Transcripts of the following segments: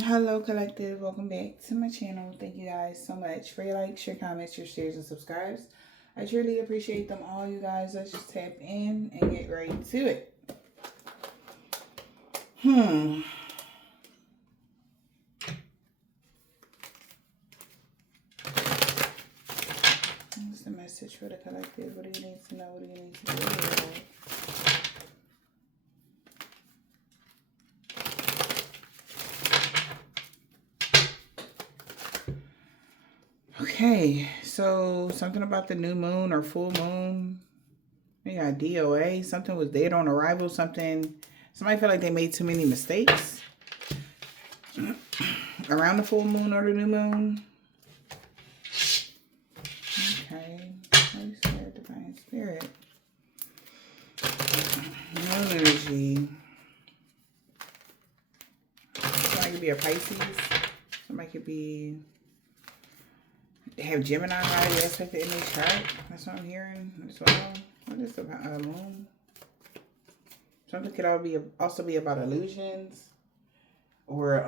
Hello, collective. Welcome back to my channel. Thank you guys so much for your likes, your comments, your shares, and subscribes. I truly appreciate them all, you guys. Let's just tap in and get right to it. What's the message for the collective? What do you need to know? What do you need to do? Okay, so something about the new moon or full moon. We got DOA. Something was dead on arrival. Somebody felt like they made too many mistakes around the full moon or the new moon. Okay, Holy Spirit, Divine Spirit. No energy. Somebody could be a Pisces. Somebody could have Gemini highly aspected in their chart. That's what I'm hearing as well. What is the moon? Something could also be about illusions or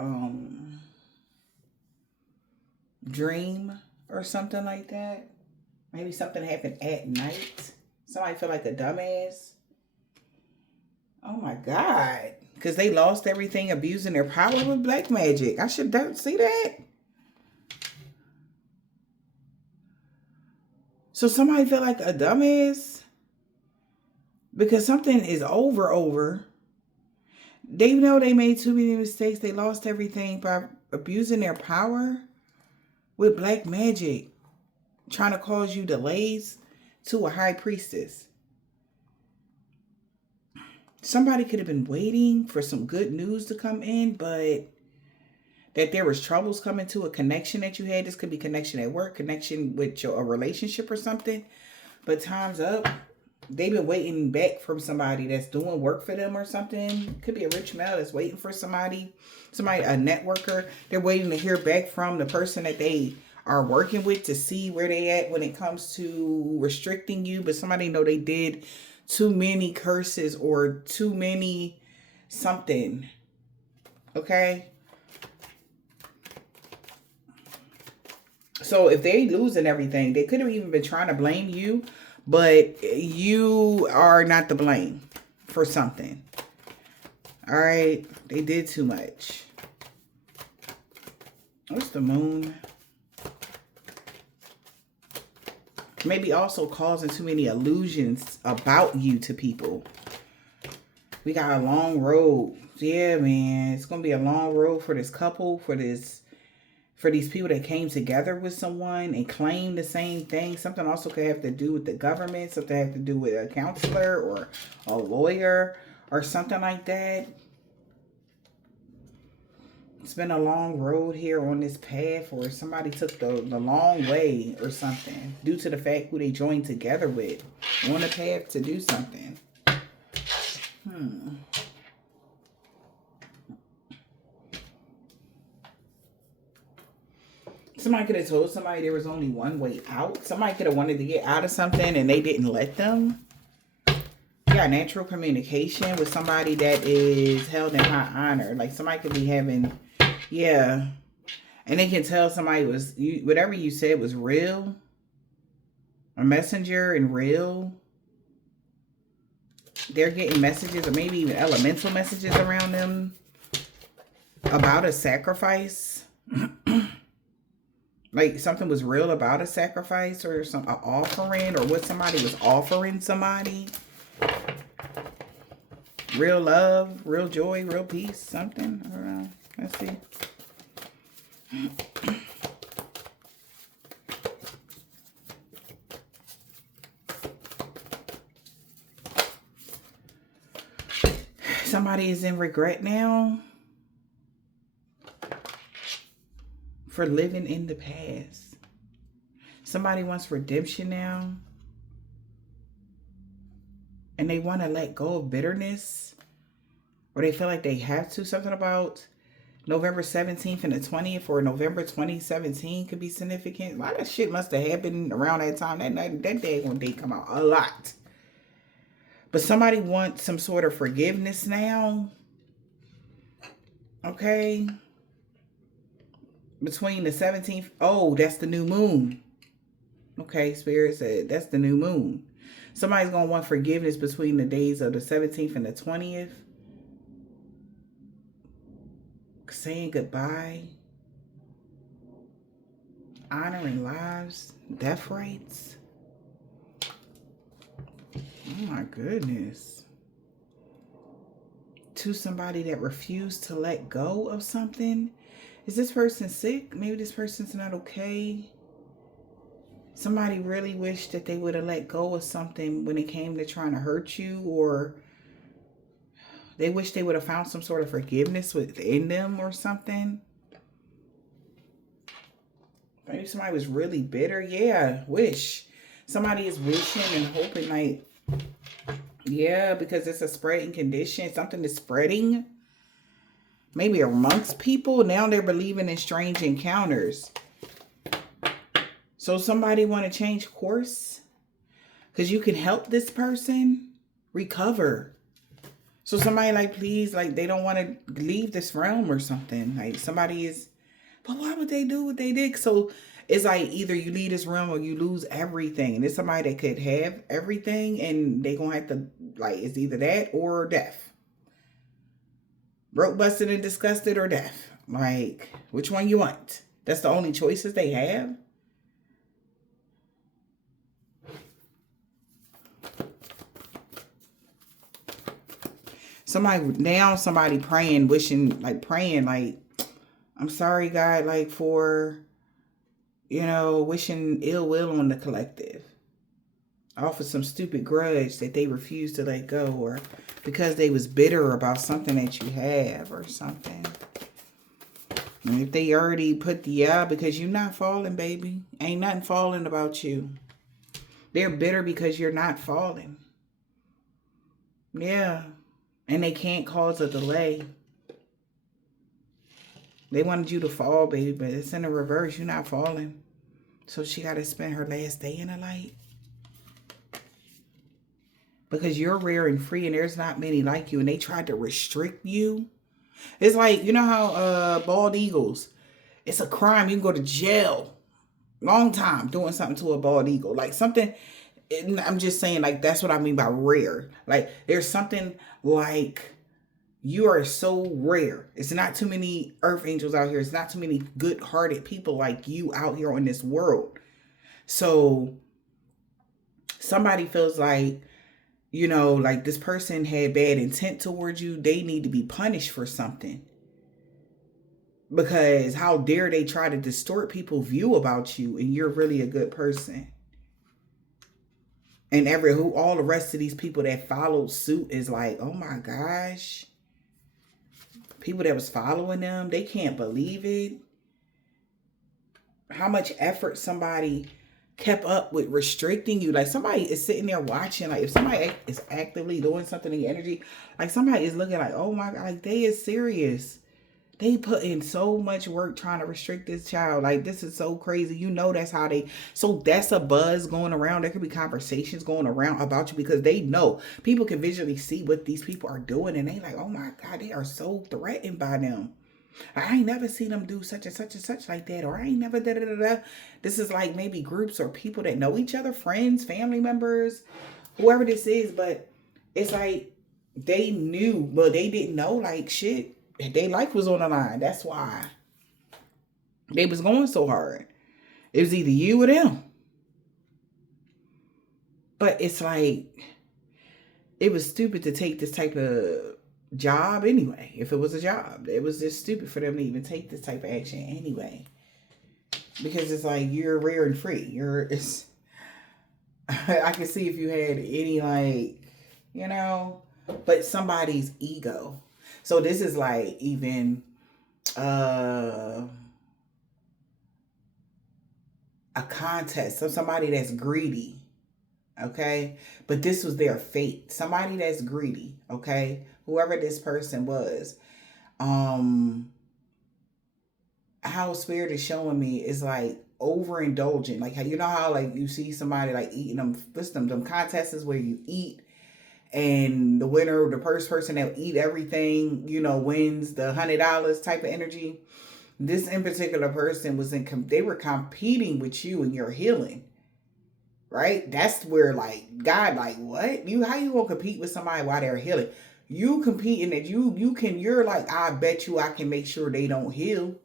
dream or something like that. Maybe something happened at night. Somebody feel like a dumbass. Oh my God. Because they lost everything abusing their power with black magic. I should see that. So somebody feel like a dumbass because something is over. They know they made too many mistakes. They lost everything by abusing their power with black magic, trying to cause you delays to a high priestess. Somebody could have been waiting for some good news to come in, but that there was troubles coming to a connection that you had. This could be connection at work, connection with a relationship or something. But time's up. They've been waiting back from somebody that's doing work for them or something. Could be a rich male that's waiting for somebody, a networker. They're waiting to hear back from the person that they are working with to see where they at when it comes to restricting you. But somebody know they did too many curses or too many something. Okay? So if they losing everything, they could have even been trying to blame you, but you are not to blame for something. All right? They did too much. What's the moon? Maybe also causing too many illusions about you to people. We got a long road. Yeah, man. It's going to be a long road for this couple, for these people that came together with someone and claimed the same thing. Something also could have to do with the government, something have to do with a counselor or a lawyer or something like that. It's been a long road here on this path, or somebody took the long way or something due to the fact who they joined together with on the path to do something. Somebody could have told somebody there was only one way out. Somebody could have wanted to get out of something and they didn't let them. Yeah, natural communication with somebody that is held in high honor. Like somebody could be having, yeah. And they can tell somebody whatever you said was real. A messenger and real. They're getting messages or maybe even elemental messages around them about a sacrifice. Like something was real about a sacrifice or an offering or what somebody was offering somebody. Real love, real joy, real peace, something. I don't know. Let's see. Somebody is in regret now for living in the past. Somebody wants redemption now. And they want to let go of bitterness. Or they feel like they have to. Something about November 17th and the 20th or November 2017 could be significant. A lot of shit must have happened around that time. That day when they come out. A lot. But somebody wants some sort of forgiveness now. Okay. between the 17th. Oh, that's the new moon. Okay, Spirit said that's the new moon. Somebody's going to want forgiveness between the days of the 17th and the 20th. Saying goodbye. Honoring lives. Death rights. Oh my goodness. To somebody that refused to let go of something. Is this person sick? Maybe this person's not okay. Somebody really wished that they would have let go of something when it came to trying to hurt you, or they wish they would have found some sort of forgiveness within them or something. Maybe somebody was really bitter. Yeah, wish. Somebody is wishing and hoping, like, yeah, because it's a spreading condition. Something is spreading. Maybe amongst people. Now they're believing in strange encounters. So somebody want to change course? Because you can help this person recover. So somebody like, please, like they don't want to leave this realm or something. Like somebody is, but why would they do what they did? So it's like either you leave this realm or you lose everything. And it's somebody that could have everything and they going to have to, like, it's either that or death. Broke, busted, and disgusted or death. Like, which one you want? That's the only choices they have. Somebody praying, wishing, like praying, like, I'm sorry, God, like for, wishing ill will on the collective. Off of some stupid grudge that they refused to let go, or because they was bitter about something that you have or something. And if they already put because you're not falling, baby. Ain't nothing falling about you. They're bitter because you're not falling. Yeah. And they can't cause a delay. They wanted you to fall, baby, but it's in the reverse. You're not falling. So she got to spend her last day in the light. Because you're rare and free and there's not many like you. And they tried to restrict you. It's like, you know how bald eagles, it's a crime. You can go to jail. Long time doing something to a bald eagle. Like something, I'm just saying, like, that's what I mean by rare. Like, there's something like you are so rare. It's not too many earth angels out here. It's not too many good-hearted people like you out here on this world. So somebody feels like, like this person had bad intent towards you. They need to be punished for something. Because how dare they try to distort people's view about you and you're really a good person. And all the rest of these people that followed suit is like, oh my gosh. People that was following them, they can't believe it. How much effort somebody kept up with restricting you. Like somebody is sitting there watching. Like if somebody is actively doing something in your energy, like somebody is looking like, oh my God, like they is serious. They put in so much work trying to restrict this child. Like, this is so crazy. That's how so that's a buzz going around. There could be conversations going around about you because they know people can visually see what these people are doing. And they like, oh my God, they are so threatened by them. I ain't never seen them do such and such and such like that. Or I ain't never da-da-da-da. This is like maybe groups or people that know each other, friends, family members, whoever this is. But it's like they knew, but they didn't know like shit. Their life was on the line. That's why they was going so hard. It was either you or them. But it's like, it was stupid to take this type of job anyway. If it was a job, it was just stupid for them to even take this type of action anyway. Because it's like, you're rare and free. I can see if you had any but somebody's ego. So this is like even a contest of somebody that's greedy, okay? But this was their fate. Somebody that's greedy, okay? Whoever this person was. How Spirit is showing me is like overindulgent. Like, how like you see somebody like eating them contests where you eat. And the winner, the first person that will eat everything, wins the $100 type of energy. This in particular person was they were competing with you in your healing. Right? That's where like God, like, what? How you gonna compete with somebody while they're healing? You competing that you're like, I bet you I can make sure they don't heal.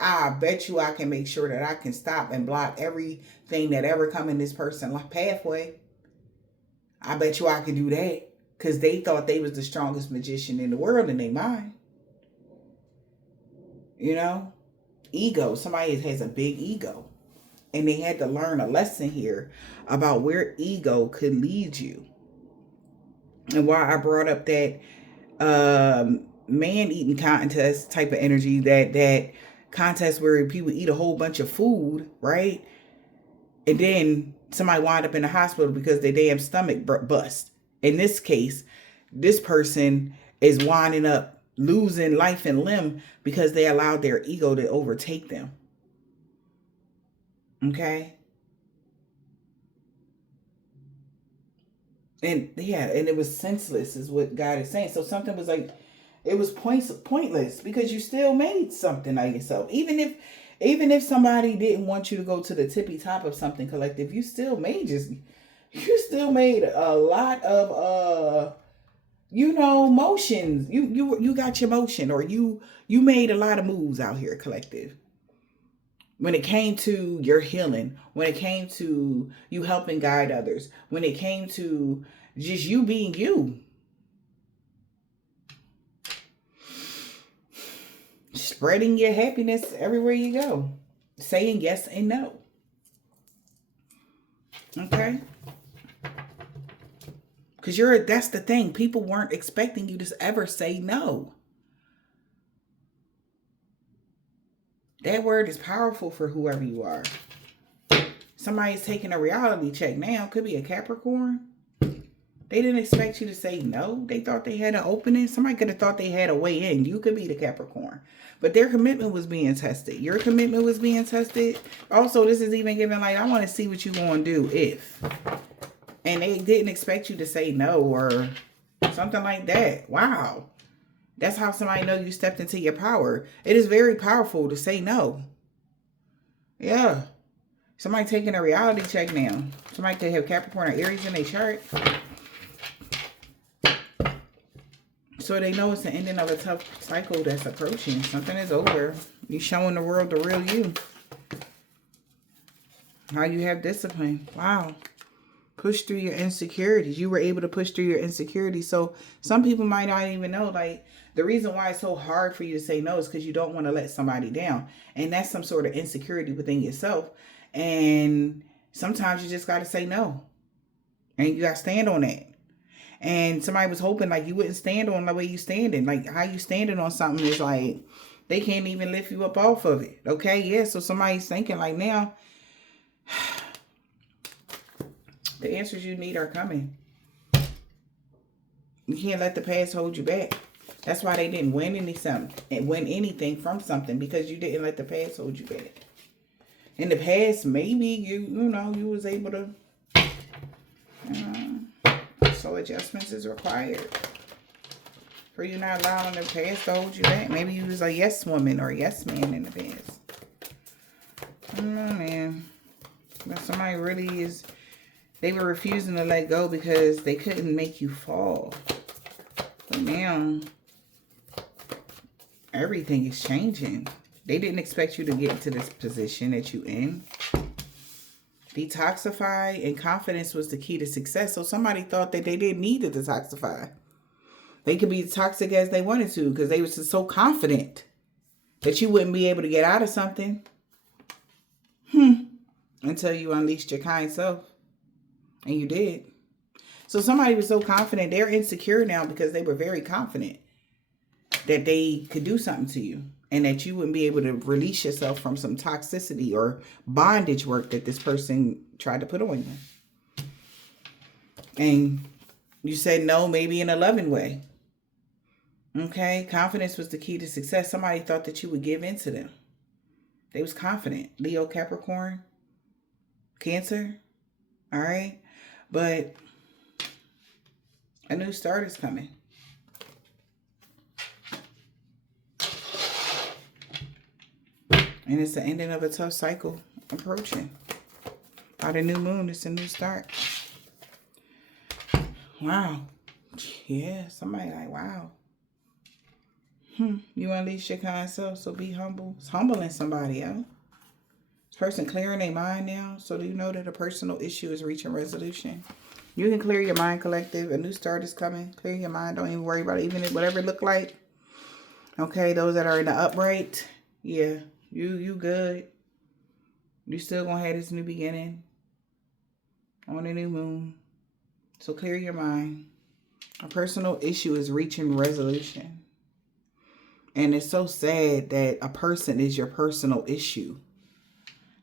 I bet you I can make sure that I can stop and block everything that ever come in this person's pathway. I bet you I can do that. Because they thought they was the strongest magician in the world in their mind. You know? Ego. Somebody has a big ego. And they had to learn a lesson here about where ego could lead you. And why I brought up that man-eating contest type of energy, that contest where people eat a whole bunch of food, right? And then somebody wind up in the hospital because their damn stomach bust. In this case, this person is winding up losing life and limb because they allowed their ego to overtake them. Okay? And yeah, and it was senseless is what God is saying. So something was like, it was pointless because you still made something of yourself. Even if somebody didn't want you to go to the tippy top of something collective, you still made a lot of motions. You got your motion, or you made a lot of moves out here, collective. When it came to your healing, when it came to you helping guide others, when it came to just you being you. Spreading your happiness everywhere you go. Saying yes and no. Okay? Because that's the thing. People weren't expecting you to ever say no. That word is powerful for whoever you are. Somebody's taking a reality check now. Could be a Capricorn. They didn't expect you to say no. They thought they had an opening. Somebody could have thought they had a way in. You could be the Capricorn. But their commitment was being tested. Your commitment was being tested. Also, this is even giving like, I want to see what you're going to do if. And they didn't expect you to say no or something like that. Wow. That's how somebody know you stepped into your power. It is very powerful to say no. Yeah. Somebody taking a reality check now. Somebody could have Capricorn or Aries in their chart. So they know it's the ending of a tough cycle that's approaching. Something is over. You're showing the world the real you. How you have discipline. Wow. Push through your insecurities. You were able to push through your insecurities. So some people might not even know, like, the reason why it's so hard for you to say no is because you don't want to let somebody down. And that's some sort of insecurity within yourself. And sometimes you just got to say no. And you got to stand on that. And somebody was hoping like you wouldn't stand on the way you standing. Like how you standing on something is like, they can't even lift you up off of it. Okay, yeah. So somebody's thinking like now, the answers you need are coming. You can't let the past hold you back. That's why they didn't win anything from something, because you didn't let the past hold you back. In the past, maybe you was able to. So adjustments is required for you not allowing the past to hold you back. Maybe you was a yes woman or a yes man in the past. I don't know, man. But somebody really is. They were refusing to let go because they couldn't make you fall. But now, everything is changing. They didn't expect you to get into this position that you in. Detoxify, and confidence was the key to success. So somebody thought that they didn't need to detoxify. They could be toxic as they wanted to because they were just so confident that you wouldn't be able to get out of something. Until you unleashed your kind self. And you did. So somebody was so confident. They're insecure now because they were very confident that they could do something to you. And that you wouldn't be able to release yourself from some toxicity or bondage work that this person tried to put on you. And you said no, maybe in a loving way. Okay? Confidence was the key to success. Somebody thought that you would give in to them. They was confident. Leo, Capricorn, Cancer. All right? But a new start is coming. And it's the ending of a tough cycle approaching. By the new moon, it's a new start. Wow. Yeah, somebody like, wow. You unleash your kind self, so be humble. It's humbling somebody, yo. This person clearing their mind now, so do you know that a personal issue is reaching resolution? You can clear your mind, collective. A new start is coming. Clear your mind. Don't even worry about it, even if whatever it look like. Okay, those that are in the upright, yeah, you good. You still gonna have this new beginning on the new moon. So clear your mind. A personal issue is reaching resolution. And it's so sad that a person is your personal issue.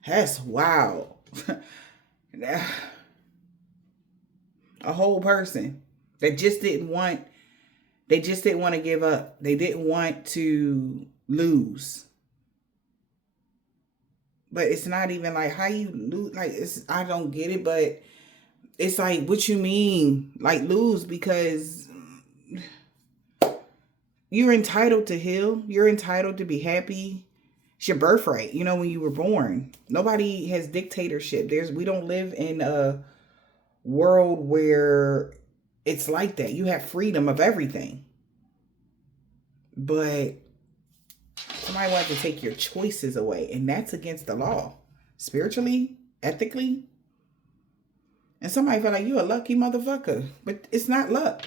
That's wow. A whole person that just didn't want, they just didn't want to give up. They didn't want to lose. But it's not even like how you lose. Like, I don't get it, but it's like, what you mean? Like, lose? Because you're entitled to heal. You're entitled to be happy. It's your birthright. You know, when you were born, nobody has dictatorship. We don't live in a world where it's like that. You have freedom of everything. But somebody wants to take your choices away, and that's against the law. Spiritually, ethically. And somebody feel like you a lucky motherfucker. But it's not luck.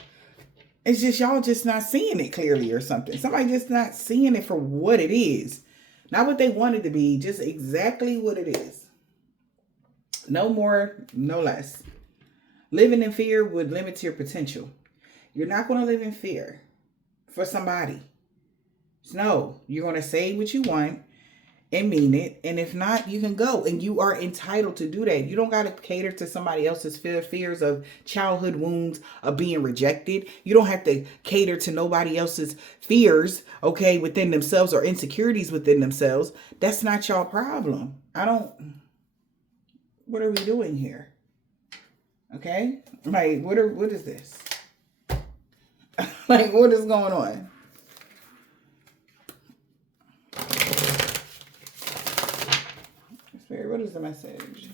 It's just y'all just not seeing it clearly or something. Somebody just not seeing it for what it is. Not what they want it to be. Just exactly what it is. No more, no less. Living in fear would limit your potential. You're not going to live in fear for somebody. No, you're going to say what you want and mean it. And if not, you can go. And you are entitled to do that. You don't got to cater to somebody else's fears of childhood wounds, of being rejected. You don't have to cater to nobody else's fears, okay, within themselves, or insecurities within themselves. That's not your problem. What are we doing here? Okay? Like, what is this? Like, what is going on? Spirit, what is the message?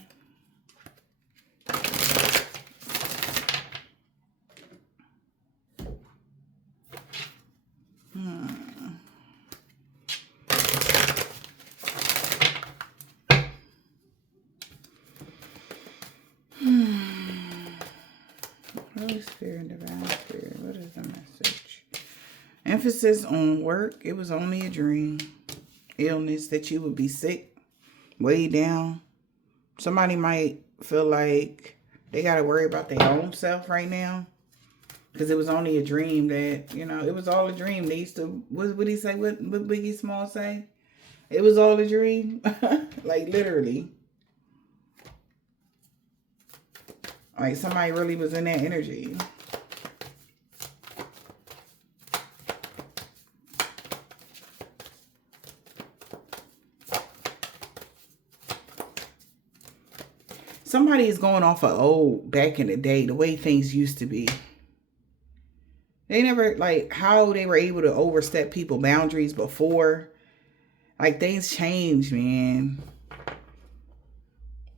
Holy Spirit and Divine Spirit, what is the message? Emphasis on work. It was only a dream. Illness, that you would be sick, way down. Somebody might feel like they got to worry about their own self right now, because it was only a dream. That, you know, it was all a dream. They used to, what would he say? What Biggie Small say? It was all a dream. Like, literally. Like, somebody really was in that energy. Somebody is going off of old, back in the day, the way things used to be. They never, like, how they were able to overstep people's boundaries before. Like, things change, man.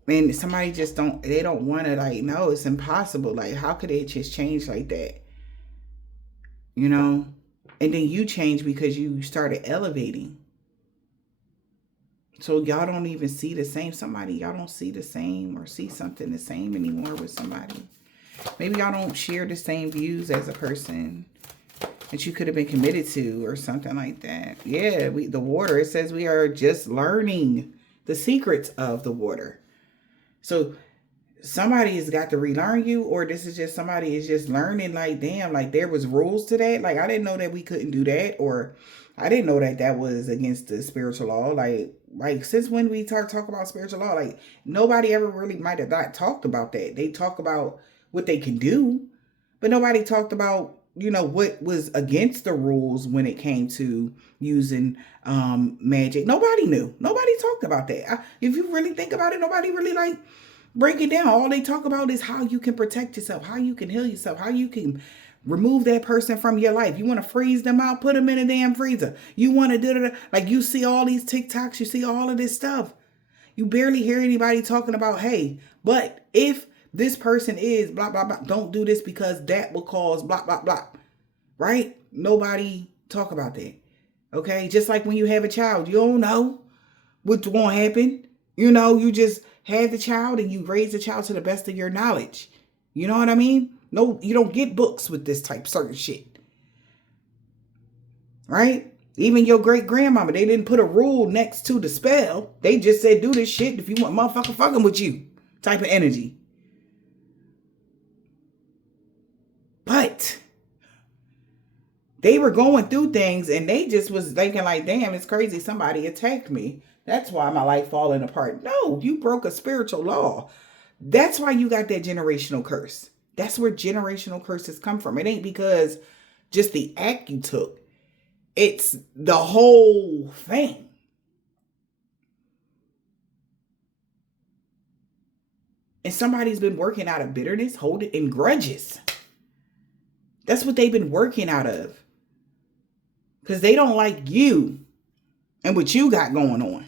And somebody just they don't want to, like, no, it's impossible. Like, how could it just change like that? You know? And then you change because you started elevating. So y'all don't even see the same. Y'all don't see the same, or see something the same anymore with somebody. Maybe y'all don't share the same views as a person that you could have been committed to, or something like that. Yeah, the water, it says we are just learning the secrets of the water. So somebody has got to relearn you, or this is just somebody is just learning, like, damn, like, there was rules to that. Like, I didn't know that we couldn't do that, or I didn't know that that was against the spiritual law. Like since when we talk about spiritual law? Like, nobody ever really might have not talked about that. They talk about what they can do, but nobody talked about, you know, what was against the rules when it came to using magic. Nobody knew. Nobody talked about that. If you really think about it, nobody really, like, break it down. All they talk about is how you can protect yourself, how you can heal yourself, how you can Remove that person from your life. You want to freeze them out, put them in a damn freezer. You want to do it like you see all these TikToks, you see all of this stuff. You barely hear anybody talking about, hey, but if this person is blah, blah, blah, don't do this because that will cause blah, blah, blah. Right? Nobody talk about that. Okay? Just like when you have a child, you don't know what's going to happen. You know, you just have the child and you raise the child to the best of your knowledge. You know what I mean? No, you don't get books with this type certain shit. Right? Even your great grandmama, they didn't put a rule next to the spell. They just said, do this shit if you want motherfucker fucking with you. Type of energy. But they were going through things and they just was thinking like, damn, it's crazy. Somebody attacked me. That's why my life falling apart. No, you broke a spiritual law. That's why you got that generational curse. That's where generational curses come from. It ain't because just the act you took. It's the whole thing. And somebody's been working out of bitterness, holding in grudges. That's what they've been working out of. Because they don't like you and what you got going on.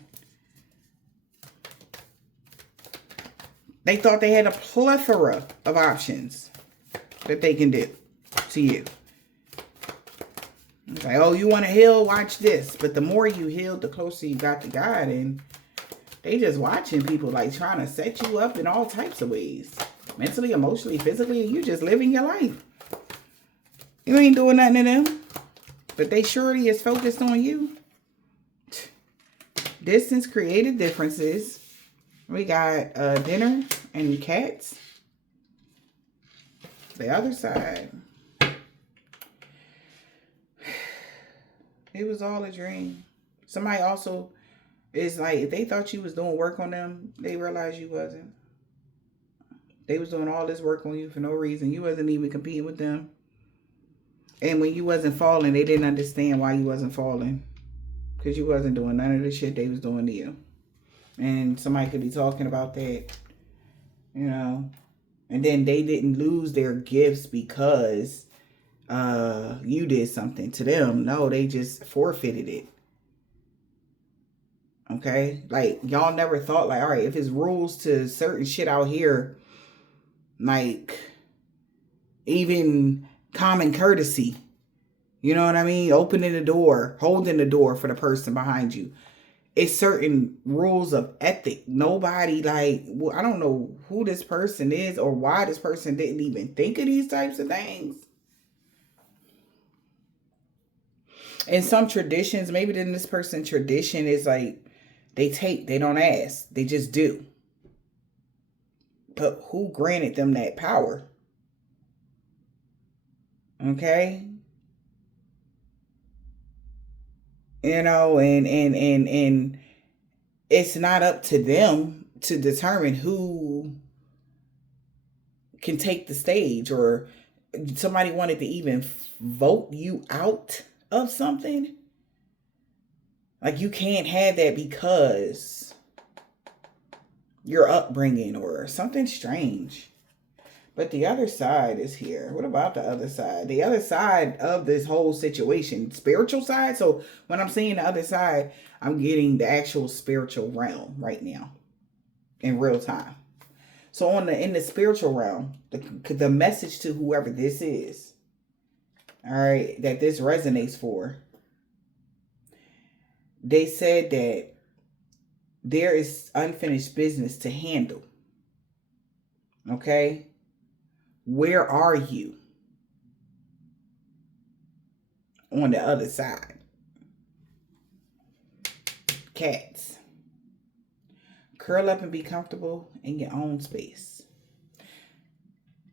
They thought they had a plethora of options that they can do to you. It's like, oh, you want to heal? Watch this. But the more you heal, the closer you got to God. And they just watching people like trying to set you up in all types of ways. Mentally, emotionally, physically. And you just living your life. You ain't doing nothing to them. But they surely is focused on you. Distance created differences. We got dinner and cats. The other side. It was all a dream. Somebody also is like, if they thought you was doing work on them, they realized you wasn't. They was doing all this work on you for no reason. You wasn't even competing with them. And when you wasn't falling, they didn't understand why you wasn't falling. Because you wasn't doing none of the shit they was doing to you. And somebody could be talking about that, you know. And then they didn't lose their gifts because you did something to them. No, they just forfeited it. Okay? Like, y'all never thought, like, all right, if it's rules to certain shit out here, like, even common courtesy, you know what I mean? Opening the door, holding the door for the person behind you. It's certain rules of ethic. Nobody, like, well, I don't know who this person is or why this person didn't even think of these types of things. In some traditions, maybe then this person's tradition is like, they don't ask. They just do. But who granted them that power? Okay? You know, and it's not up to them to determine who can take the stage, or somebody wanted to even vote you out of something. Like, you can't have that because your upbringing or something strange. But the other side is here. What about the other side? The other side of this whole situation, spiritual side. So when I'm saying the other side, I'm getting the actual spiritual realm right now in real time. So in the spiritual realm, the message to whoever this is, all right, that this resonates for, they said that there is unfinished business to handle. Okay? Where are you on the other side? Cats. Curl up and be comfortable in your own space.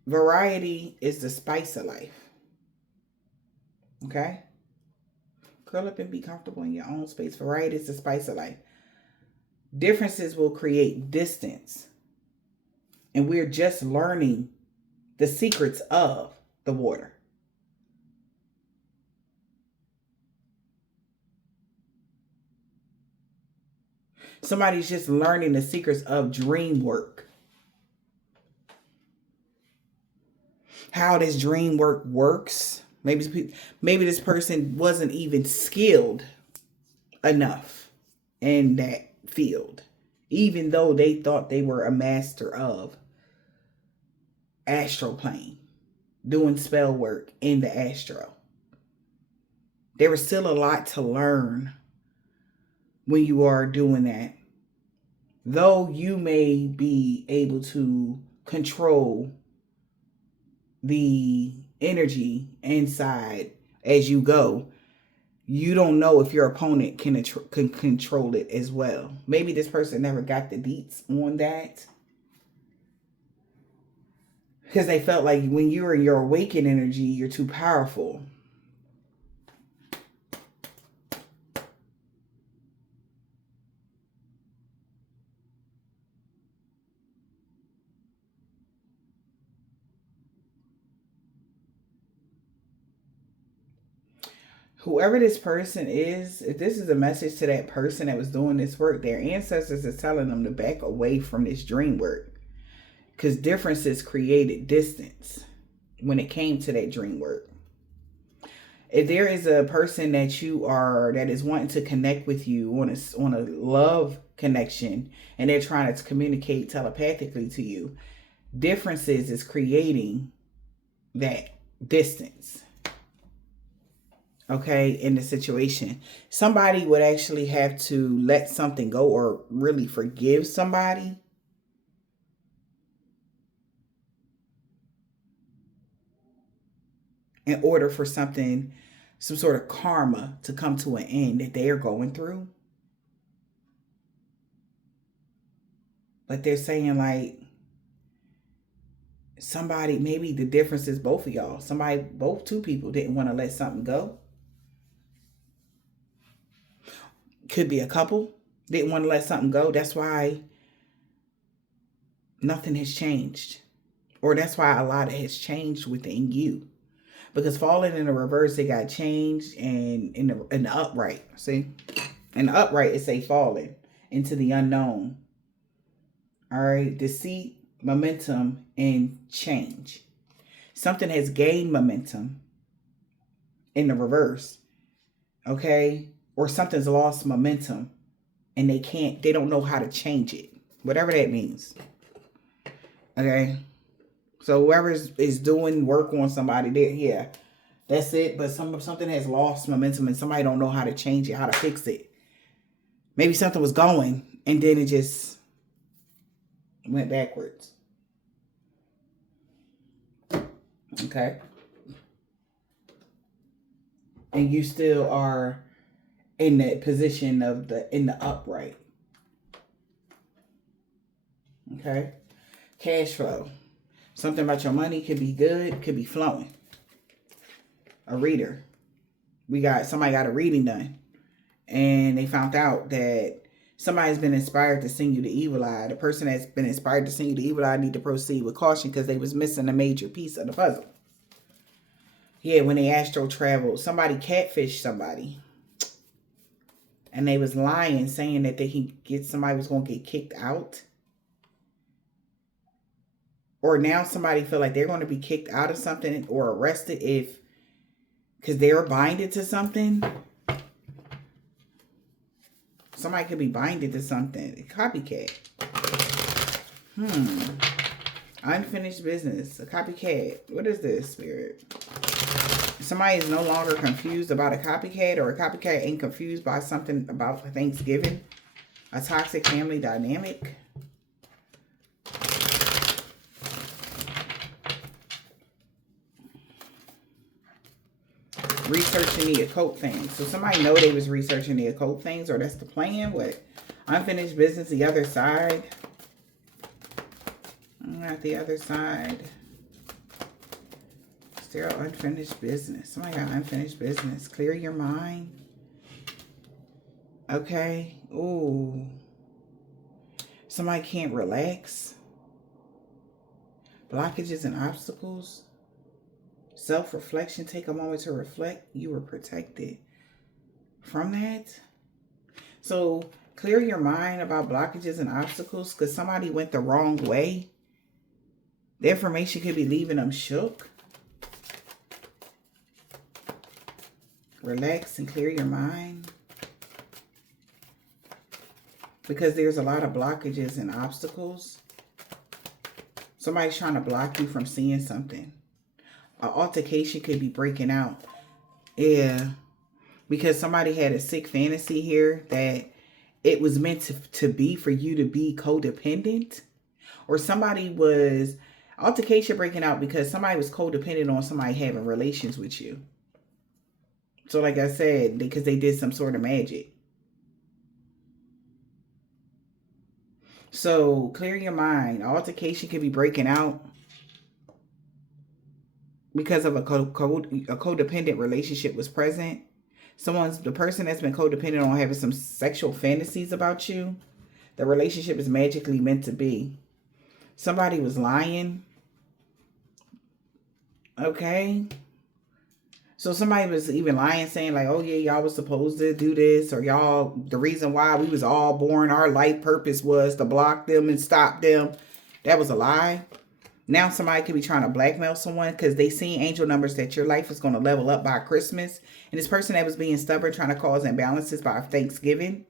Variety is the spice of life. Okay? Curl up and be comfortable in your own space. Variety is the spice of life. Differences will create distance. And we're just learning the secrets of the water. Somebody's just learning the secrets of dream work. how this dream work works. Maybe this person wasn't even skilled enough in that field, even though they thought they were a master of astral plane, doing spell work in the astro. There was still a lot to learn when you are doing that. Though you may be able to control the energy inside as you go, you don't know if your opponent can control it as well. Maybe this person never got the deets on that, because they felt like when you're in your awakened energy, you're too powerful. Whoever this person is, if this is a message to that person that was doing this work, their ancestors is telling them to back away from this dream work, because differences created distance when it came to that dream work. If there is a person that that is wanting to connect with you on a love connection, and they're trying to communicate telepathically to you, differences is creating that distance. Okay, in the situation, somebody would actually have to let something go or really forgive somebody in order for some sort of karma to come to an end that they are going through. But they're saying like, somebody, maybe the difference is both of y'all. Two people didn't want to let something go. Could be a couple didn't want to let something go. That's why nothing has changed. Or that's why a lot has changed within you. Because falling in the reverse, it got changed, and in the upright. See? In the upright, it say falling into the unknown. All right? Deceit, momentum, and change. Something has gained momentum in the reverse. Okay? Or something's lost momentum and they don't know how to change it. Whatever that means. Okay? So whoever is doing work on somebody, yeah, that's it. But something has lost momentum and somebody don't know how to change it, how to fix it. Maybe something was going and then it just went backwards. Okay? And you still are in the position in the upright. Okay? Cash flow. Something about your money could be good, could be flowing. A reader. Somebody got a reading done. And they found out that somebody's been inspired to send you the evil eye. The person that's been inspired to send you the evil eye need to proceed with caution because they was missing a major piece of the puzzle. Yeah, when they astral traveled, somebody catfished somebody. And they was lying, saying that somebody was going to get kicked out. Or now somebody feel like they're going to be kicked out of something or arrested because they're binded to something. Somebody could be binded to something. A copycat. Unfinished business. A copycat. What is this, Spirit? Somebody is no longer confused about a copycat, or a copycat ain't confused by something about Thanksgiving. A toxic family dynamic. Researching the occult things. So somebody know they was researching the occult things, or that's the plan. What? Unfinished business, the other side. Not the other side. Still unfinished business. Somebody got unfinished business. Clear your mind. Okay. Ooh. Somebody can't relax. Blockages and obstacles. Self-reflection. Take a moment to reflect. You were protected from that. So clear your mind about blockages and obstacles, because somebody went the wrong way. The information could be leaving them shook. Relax and clear your mind. Because there's a lot of blockages and obstacles. Somebody's trying to block you from seeing something. An altercation could be breaking out. Yeah. Because somebody had a sick fantasy here that it was meant to be for you to be codependent. Or somebody was... Altercation breaking out because somebody was codependent on somebody having relations with you. So like I said, because they did some sort of magic. So clear your mind. Altercation could be breaking out because of a codependent relationship was present. The person that's been codependent on having some sexual fantasies about you. The relationship is magically meant to be. Somebody was lying. Okay. So somebody was even lying, saying like, oh yeah, y'all was supposed to do this. Or y'all, the reason why we was all born, our life purpose was to block them and stop them. That was a lie. Now somebody could be trying to blackmail someone because they seen angel numbers that your life is going to level up by Christmas. And this person that was being stubborn, trying to cause imbalances by Thanksgiving,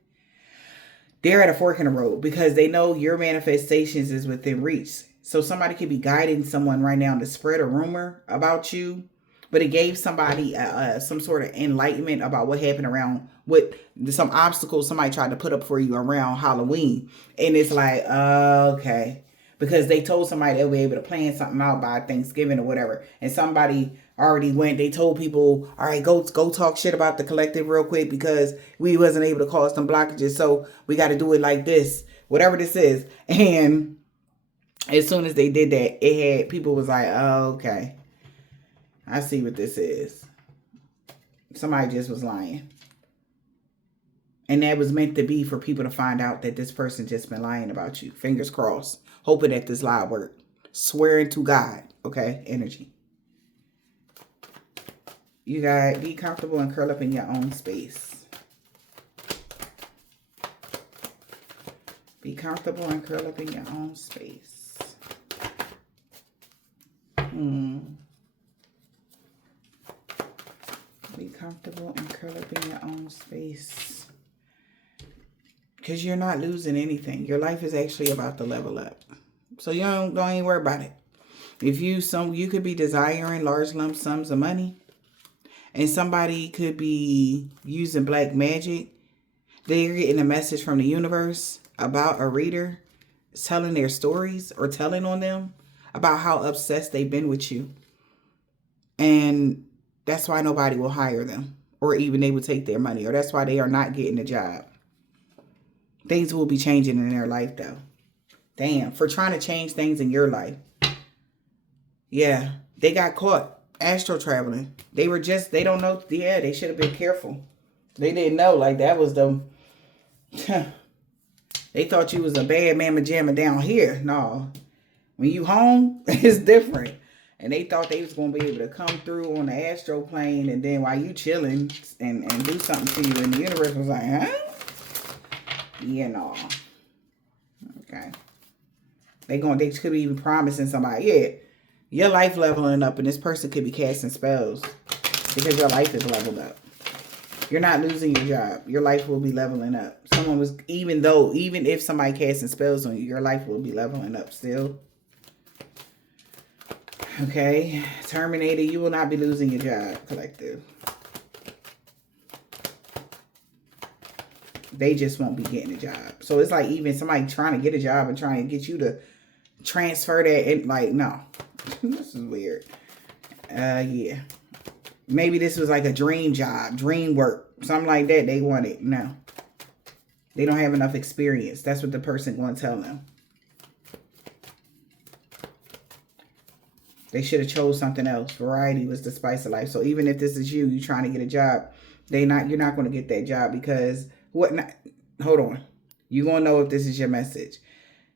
they're at a fork in the road because they know your manifestations is within reach. So somebody could be guiding someone right now to spread a rumor about you, but it gave somebody some sort of enlightenment about what happened around some obstacles somebody tried to put up for you around Halloween. And it's like, okay, because they told somebody they'll be able to plan something out by Thanksgiving or whatever. And somebody already went, they told people, all right, go talk shit about the collective real quick because we wasn't able to cause some blockages. So we got to do it like this, whatever this is. And as soon as they did that, it had people was like, oh, okay, I see what this is. Somebody just was lying. And that was meant to be for people to find out that this person just been lying about you. Fingers crossed. Hoping that this lie worked. Swearing to God. Okay? Energy. You got be comfortable and curl up in your own space. Be comfortable and curl up in your own space. Be comfortable and curl up in your own space. Because you're not losing anything. Your life is actually about to level up. So you don't even worry about it. If you could be desiring large lump sums of money. And somebody could be using black magic. They're getting a message from the universe about a reader telling their stories or telling on them about how obsessed they've been with you. And that's why nobody will hire them or even they will take their money, or that's why they are not getting a job. Things will be changing in their life though. Damn, for trying to change things in your life. Yeah, they got caught astral traveling. They don't know. Yeah, they should have been careful. They didn't know, like that was the... They thought you was a bad mamma jamma down here. No. When you home, it's different. And they thought they was going to be able to come through on the astral plane, and then while you chilling and do something to you, and the universe was like, huh? Yeah, no. Okay. They could be even promising somebody, yeah, your life leveling up, and this person could be casting spells because your life is leveled up. You're not losing your job. Your life will be leveling up. Even if somebody casting spells on you, your life will be leveling up still. Okay. Terminator, you will not be losing your job, collective. They just won't be getting a job. So it's like even somebody trying to get a job and trying to get you to transfer that. And like, no. This is weird. Yeah. Maybe this was like a dream job, dream work, something like that they wanted. No. They don't have enough experience. That's what the person going to tell them. They should have chose something else. Variety was the spice of life. So even if this is you trying to get a job, you're not going to get that job because hold on. You're going to know if this is your message.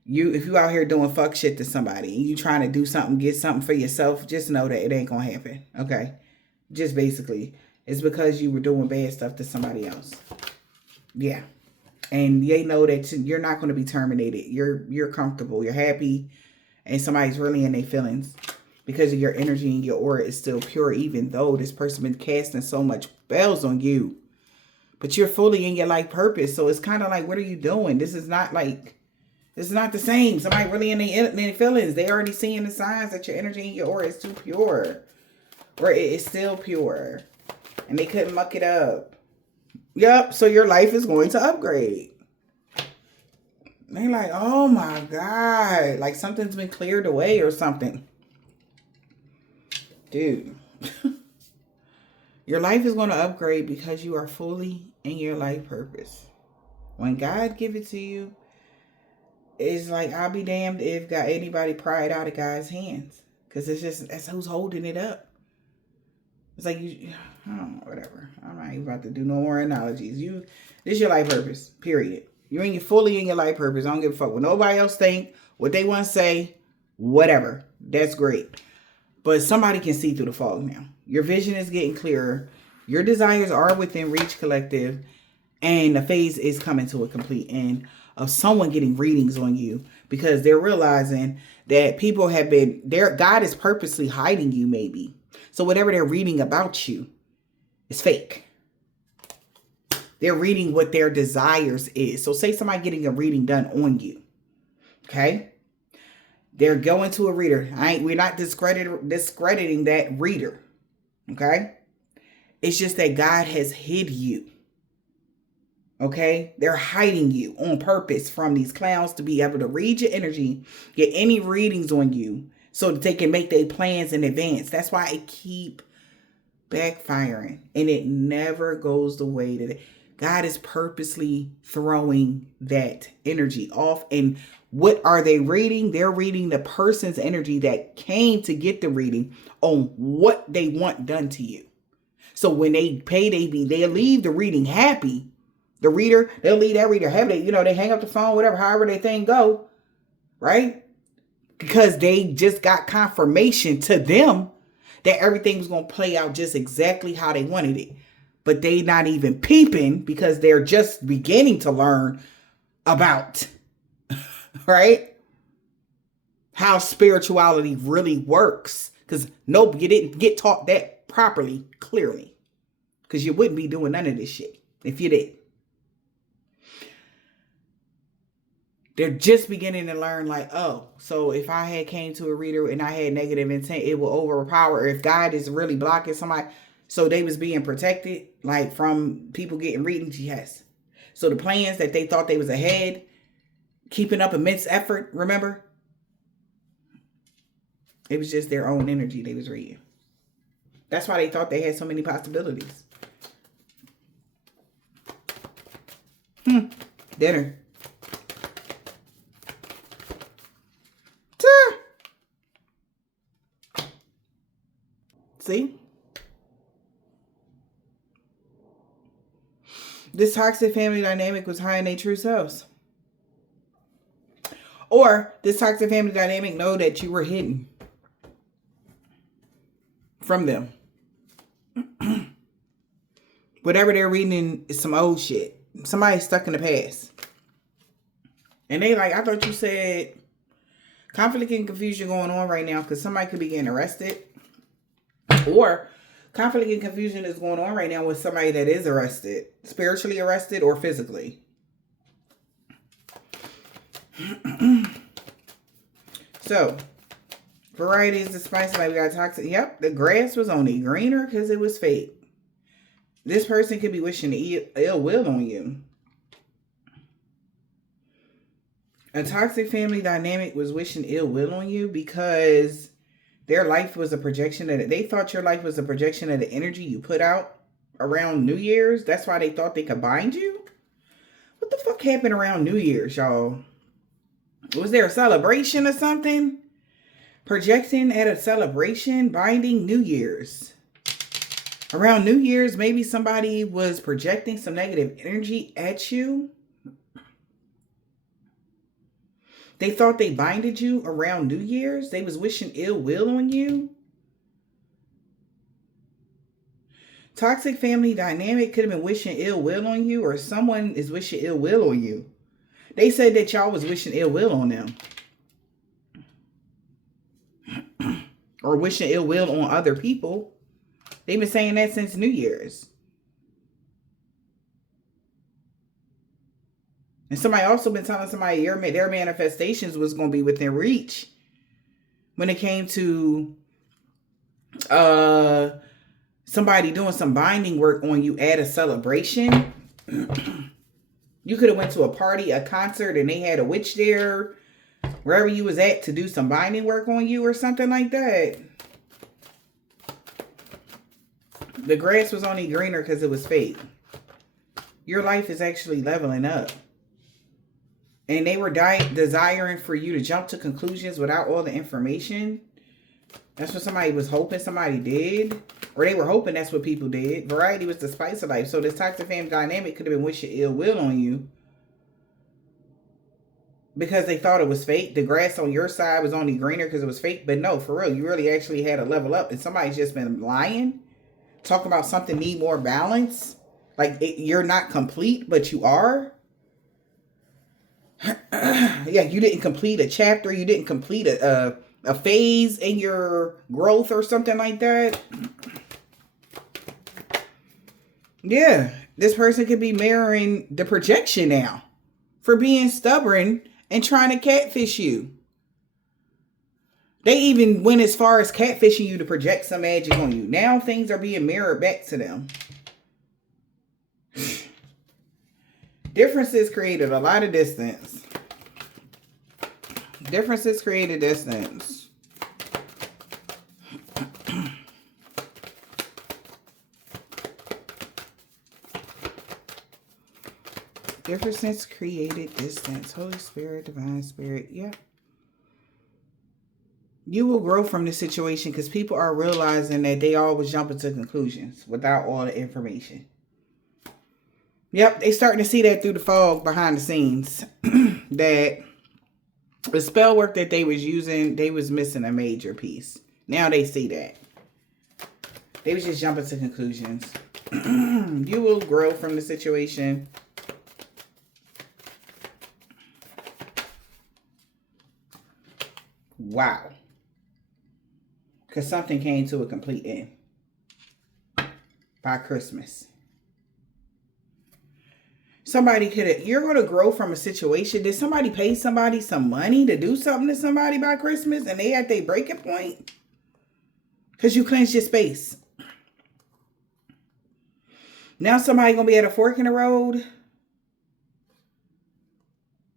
If you out here doing fuck shit to somebody and you trying to do something, get something for yourself, just know that it ain't going to happen. Okay. Just basically, it's because you were doing bad stuff to somebody else. Yeah. And they know that you're not going to be terminated. You're comfortable. You're happy. And somebody's really in their feelings. because of your energy and your aura is still pure, even though this person been casting so much spells on you. But you're fully in your life purpose. So it's kind of like, what are you doing? This is not the same. Somebody really in their feelings. They already seeing the signs that your energy and your aura is too pure. Or it is still pure. And they couldn't muck it up. Yep. So your life is going to upgrade. They like, oh my God. Like something's been cleared away or something. Dude. Your life is going to upgrade because you are fully in your life purpose. When God give it to you, it's like, I'll be damned if got anybody pry it out of God's hands. Because that's who's holding it up. It's like, whatever. I'm not even about to do no more analogies. This is your life purpose, period. You're fully in your life purpose. I don't give a fuck what nobody else think, what they want to say, whatever. That's great. But somebody can see through the fog now. Your vision is getting clearer. Your desires are within reach, collective. And the phase is coming to a complete end of someone getting readings on you. Because they're realizing that people have been, God is purposely hiding you maybe. So whatever they're reading about you is fake. They're reading what their desires is. So say somebody getting a reading done on you. Okay? They're going to a reader. We're not discrediting that reader. Okay? It's just that God has hid you. Okay? They're hiding you on purpose from these clowns to be able to read your energy, get any readings on you so that they can make their plans in advance. That's why I keep backfiring and it never goes the way that God is purposely throwing that energy off. And what are they reading? They're reading the person's energy that came to get the reading on what they want done to you. So when they pay, they'll leave the reading happy. The reader, they'll leave that reader happy. They hang up the phone, whatever, however they thing go, right? Because they just got confirmation to them that everything was going to play out just exactly how they wanted it. But they not even peeping because they're just beginning to learn about, right? How spirituality really works. Because you didn't get taught that properly, clearly. Because you wouldn't be doing none of this shit if you did. They're just beginning to learn like, oh, so if I had came to a reader and I had negative intent, it will overpower. If God is really blocking somebody, so they was being protected, like from people getting readings, yes. So the plans that they thought they was ahead, keeping up immense effort, remember? It was just their own energy they was reading. That's why they thought they had so many possibilities. Dinner. See? This toxic family dynamic was hiding their true selves. Or this toxic family dynamic know that you were hidden from them. Whatever they're reading is some old shit. Somebody's stuck in the past. And they like, I thought you said conflict and confusion going on right now because somebody could be getting arrested. Or conflict and confusion is going on right now with somebody that is arrested. Spiritually arrested or physically. So, variety is the spice. Like we got toxic. Yep, the grass was only greener because it was fake. This person could be wishing ill will on you. A toxic family dynamic was wishing ill will on you because their life was a projection of it. They thought your life was a projection of the energy you put out around New Year's. That's why they thought they could bind you. What the fuck happened around New Year's, y'all? Was there a celebration or something? Projecting at a celebration, binding New Year's. Around New Year's, maybe somebody was projecting some negative energy at you. They thought they binded you around New Year's. They was wishing ill will on you. Toxic family dynamic could have been wishing ill will on you, or someone is wishing ill will on you. They said that y'all was wishing ill will on them. or wishing ill will on other people. They've been saying that since New Year's. And somebody also been telling somebody their manifestations was going to be within reach when it came to somebody doing some binding work on you at a celebration. You could have went to a party, a concert, and they had a witch there, wherever you was at, to do some binding work on you or something like that. The grass was only greener because it was fake. Your life is actually leveling up. And they were desiring for you to jump to conclusions without all the information. That's what somebody was hoping somebody did. Or they were hoping that's what people did. Variety was the spice of life. So this toxic family dynamic could have been wishing ill will on you. Because they thought it was fake. The grass on your side was only greener because it was fake. But no, for real, you really actually had a level up. And somebody's just been lying. Talking about something need more balance. Like you're not complete, but you are. Yeah, you didn't complete a chapter. You didn't complete a phase in your growth or something like that. Yeah, this person could be mirroring the projection now for being stubborn and trying to catfish you. They even went as far as catfishing you to project some magic on you. Now things are being mirrored back to them. Differences created a lot of distance. Differences created distance. Differences created distance. Holy Spirit, Divine Spirit. Yeah. You will grow from this situation because people are realizing that they always jump into conclusions without all the information. Yep, they starting to see that through the fog behind the scenes. That the spell work that they was using, they was missing a major piece. Now they see that. They was just jumping to conclusions. You will grow from the situation. Wow. Because something came to a complete end by Christmas. Somebody you're going to grow from a situation. Did somebody pay somebody some money to do something to somebody by Christmas and they at their breaking point? Because you cleansed your space. Now somebody going to be at a fork in the road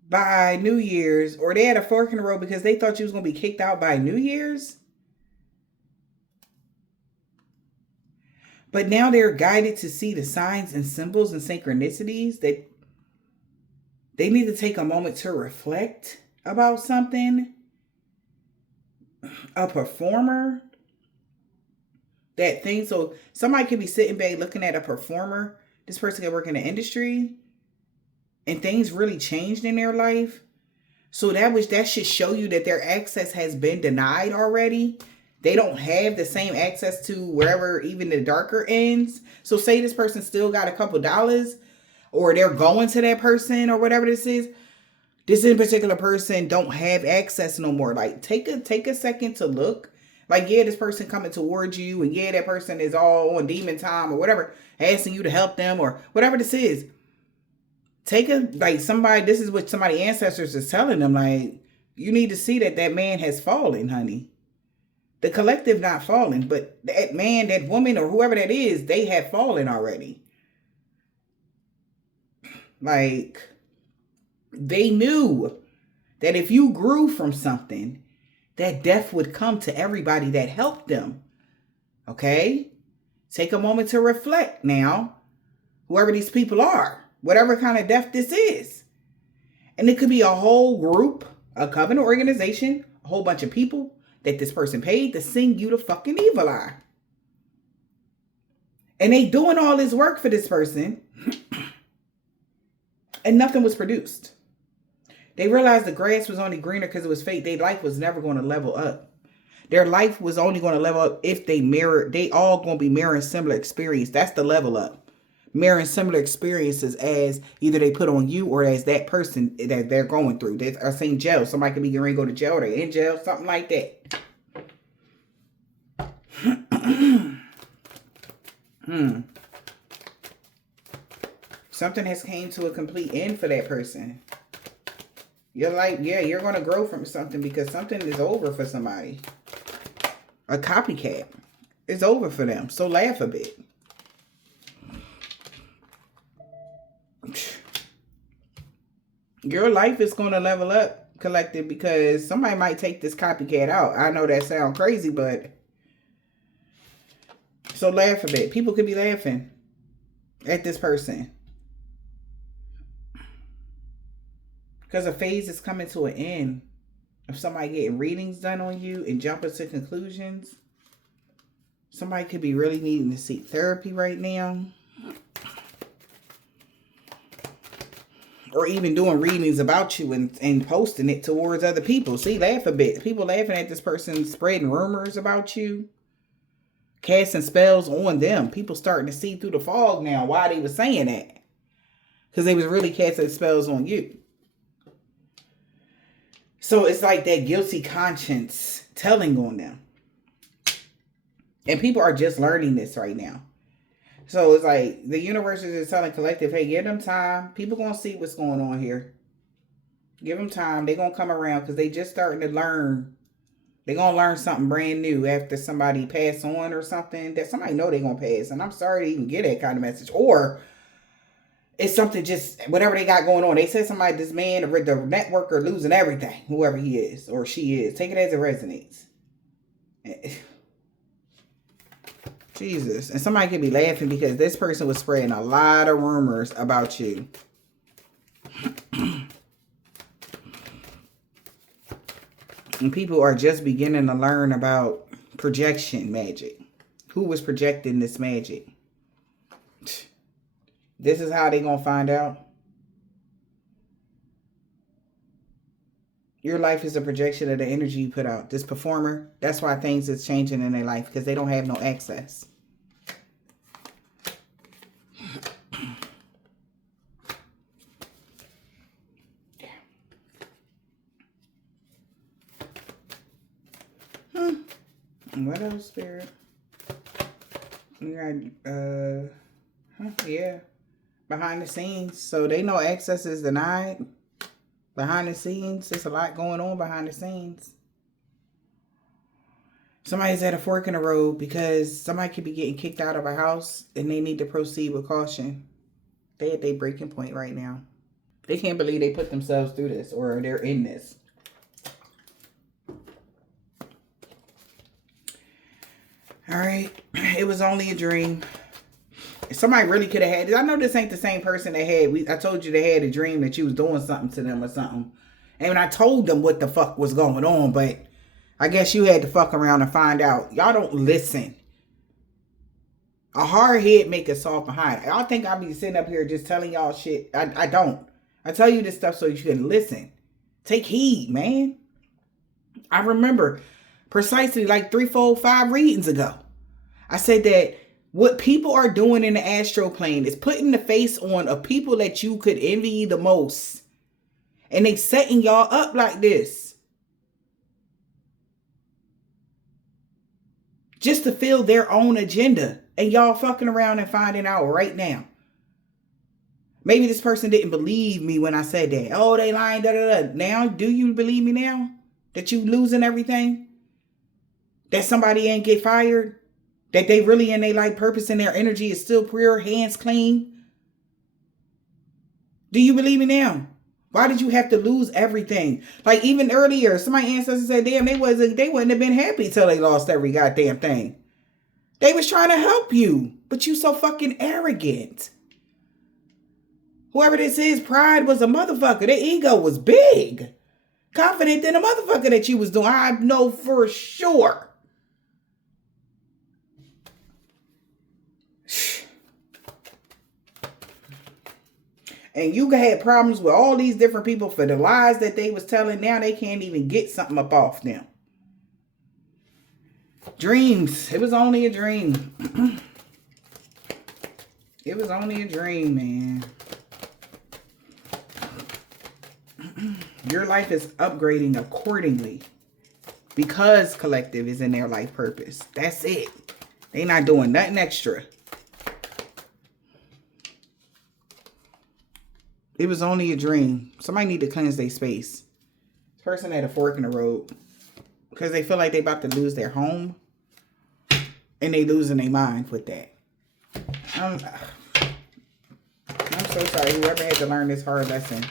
by New Year's, or they had a fork in the road because they thought you was going to be kicked out by New Year's. But now they're guided to see the signs and symbols and synchronicities that they need to take a moment to reflect about something. A performer. That thing. So somebody could be sitting back looking at a performer. This person could work in the industry. And things really changed in their life. So that should show you that their access has been denied already. They don't have the same access to wherever even the darker ends. So say this person still got a couple dollars, or they're going to that person or whatever this is. This in particular person don't have access no more. Like take a second to look. Like, yeah, this person coming towards you, and yeah, that person is all on demon time or whatever, asking you to help them or whatever this is. This is what somebody ancestors is telling them. Like, you need to see that man has fallen, honey. The collective not fallen, but that man, that woman, or whoever that is, they have fallen already. Like, they knew that if you grew from something, that death would come to everybody that helped them. Okay? Take a moment to reflect now, whoever these people are, whatever kind of death this is. And it could be a whole group, a covenant organization, a whole bunch of people that this person paid to sing you the fucking evil eye. And they doing all this work for this person and nothing was produced. They realized the grass was only greener because it was fake. Their life was never going to level up. Their life was only going to level up if they all going to be mirroring similar experience. That's the level up. Mirroring similar experiences as either they put on you or as that person that they're going through. They are saying jail. Somebody could be getting ready to go to jail. They're in jail. Something like that. Something has came to a complete end for that person. You're like, yeah, you're going to grow from something because something is over for somebody. A copycat. It's over for them. So laugh a bit. Your life is going to level up, collective, because somebody might take this copycat out. I know that sounds crazy, but so laugh a bit. People could be laughing at this person because a phase is coming to an end of somebody getting readings done on you and jumping to conclusions. Somebody could be really needing to seek therapy right now. Or even doing readings about you and posting it towards other people. See, laugh a bit. People laughing at this person spreading rumors about you. Casting spells on them. People starting to see through the fog now why they was saying that. Because they was really casting spells on you. So it's like that guilty conscience telling on them. And people are just learning this right now. So it's like the universe is just telling collective, hey, give them time. People going to see what's going on here. Give them time. They're going to come around because they just starting to learn. They're going to learn something brand new after somebody pass on or something that somebody know they're going to pass. And I'm sorry to even get that kind of message. Or it's something just, whatever they got going on. They said somebody, this man, the networker losing everything, whoever he is or she is. Take it as it resonates. Jesus. And somebody could be laughing because this person was spreading a lot of rumors about you. And people are just beginning to learn about projection magic. Who was projecting this magic? This is how they're going to find out. Your life is a projection of the energy you put out. This performer, that's why things is changing in their life because they don't have no access. What else, Spirit? We got, yeah. Behind the scenes. So they know access is denied. Behind the scenes, there's a lot going on behind the scenes. Somebody's at a fork in the road because somebody could be getting kicked out of a house and they need to proceed with caution. They at their breaking point right now. They can't believe they put themselves through this or they're in this. All right. It was only a dream. Somebody really could have had it. I know this ain't the same person that had. I told you they had a dream that you was doing something to them or something. And I told them what the fuck was going on. But I guess you had to fuck around and find out. Y'all don't listen. A hard head make a soft behind. Y'all think I be sitting up here just telling y'all shit. I don't. I tell you this stuff so you can listen. Take heed, man. I remember precisely like 3, 4, 5 readings ago. I said that what people are doing in the astral plane is putting the face on of people that you could envy the most. And they setting y'all up like this. Just to fill their own agenda. And y'all fucking around and finding out right now. Maybe this person didn't believe me when I said that. Oh, they lying, da da da. Now, do you believe me now? That you losing everything? That somebody ain't get fired? That they really in their life purpose and their energy is still pure, hands clean? Do you believe me now? Why did you have to lose everything? Like even earlier, somebody ancestors said, damn, they wouldn't have been happy till they lost every goddamn thing. They was trying to help you, but you so fucking arrogant. Whoever this is, pride was a motherfucker. Their ego was big. Confident in a motherfucker that you was doing. I know for sure. And you had problems with all these different people for the lies that they was telling. Now they can't even get something up off them. Dreams. It was only a dream. It was only a dream, man. Your life is upgrading accordingly. Because collective is in their life purpose. That's it. They not doing nothing extra. It was only a dream. Somebody need to cleanse their space. This person had a fork in the road because they feel like they about to lose their home, and they losing their mind with that. I'm so sorry. Whoever had to learn this hard lesson.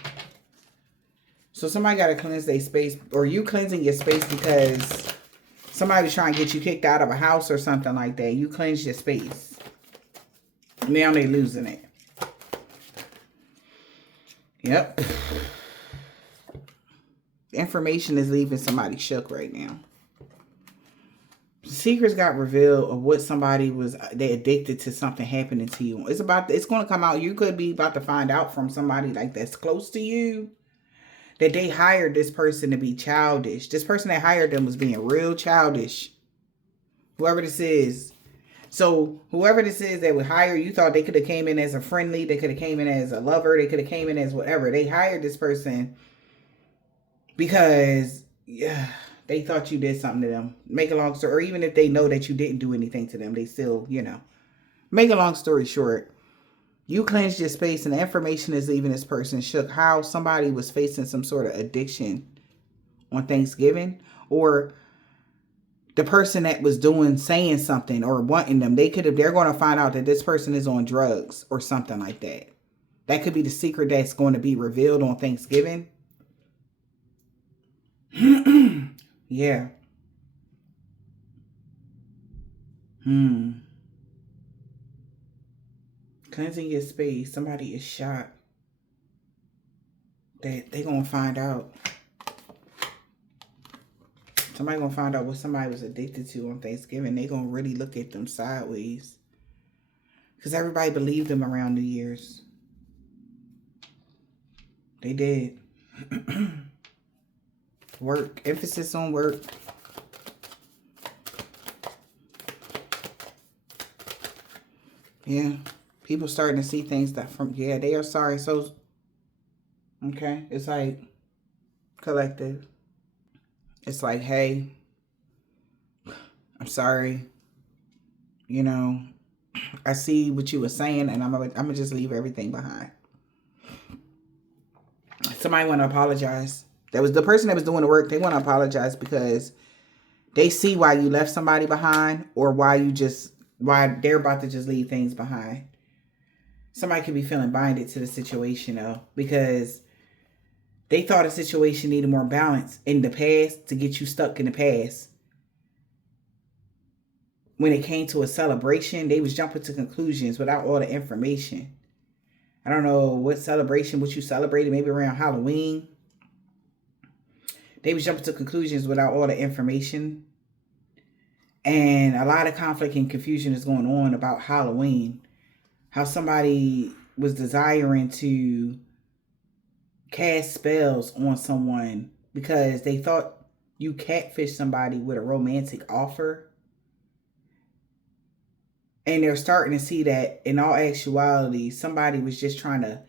So somebody got to cleanse their space, or you cleansing your space because somebody was trying to get you kicked out of a house or something like that. You cleansed your space. Now they losing it. Yep. Information is leaving somebody shook right now. Secrets got revealed of what somebody was, they addicted to something happening to you. It's going to come out. You could be about to find out from somebody like that's close to you that they hired this person to be childish. This person that hired them was being real childish. Whoever this is. So whoever this is that would hire, you thought they could have came in as a friendly, they could have came in as a lover, they could have came in as whatever. They hired this person because they thought you did something to them. Make a long story, or even if they know that you didn't do anything to them, they still, Make a long story short, you cleansed your space and the information is leaving this person shook. How somebody was facing some sort of addiction on Thanksgiving, or the person that was saying something or wanting them, they're going to find out that this person is on drugs or something like that. That could be the secret that's going to be revealed on Thanksgiving. Yeah. Cleansing your space. Somebody is shocked that they're going to find out. Somebody going to find out what somebody was addicted to on Thanksgiving. They're going to really look at them sideways. Because everybody believed them around New Year's. They did. Work. Emphasis on work. Yeah. People starting to see things that they are sorry. So, okay. It's like collective. It's like, hey, I'm sorry. I see what you were saying, and I'm gonna just leave everything behind. Somebody want to apologize. That was the person that was doing the work. They want to apologize because they see why you left somebody behind, or why they're about to just leave things behind. Somebody could be feeling binded to the situation though, because they thought a situation needed more balance in the past to get you stuck in the past. When it came to a celebration, they was jumping to conclusions without all the information. I don't know what you celebrated, maybe around Halloween. They was jumping to conclusions without all the information. And a lot of conflict and confusion is going on about Halloween. How somebody was desiring to cast spells on someone because they thought you catfished somebody with a romantic offer. And they're starting to see that in all actuality, somebody was just trying to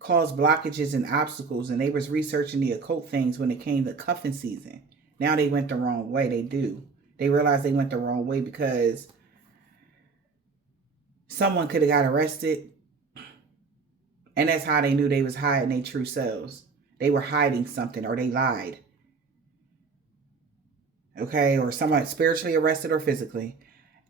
cause blockages and obstacles, and they was researching the occult things when it came to cuffing season. Now they went the wrong way. They do. They realized they went the wrong way because someone could have got arrested. And that's how they knew they was hiding their true selves. They were hiding something, or they lied. Okay? Or someone spiritually arrested or physically.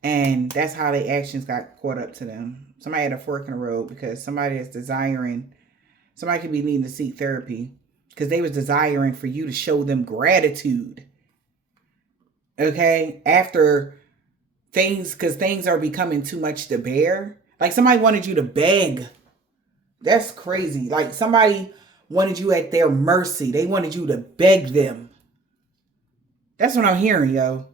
And that's how their actions got caught up to them. Somebody had a fork in the road because somebody could be needing to seek therapy because they was desiring for you to show them gratitude. Okay? After because things are becoming too much to bear. Like somebody wanted you to beg. That's crazy. Like somebody wanted you at their mercy. They wanted you to beg them. That's what I'm hearing, yo.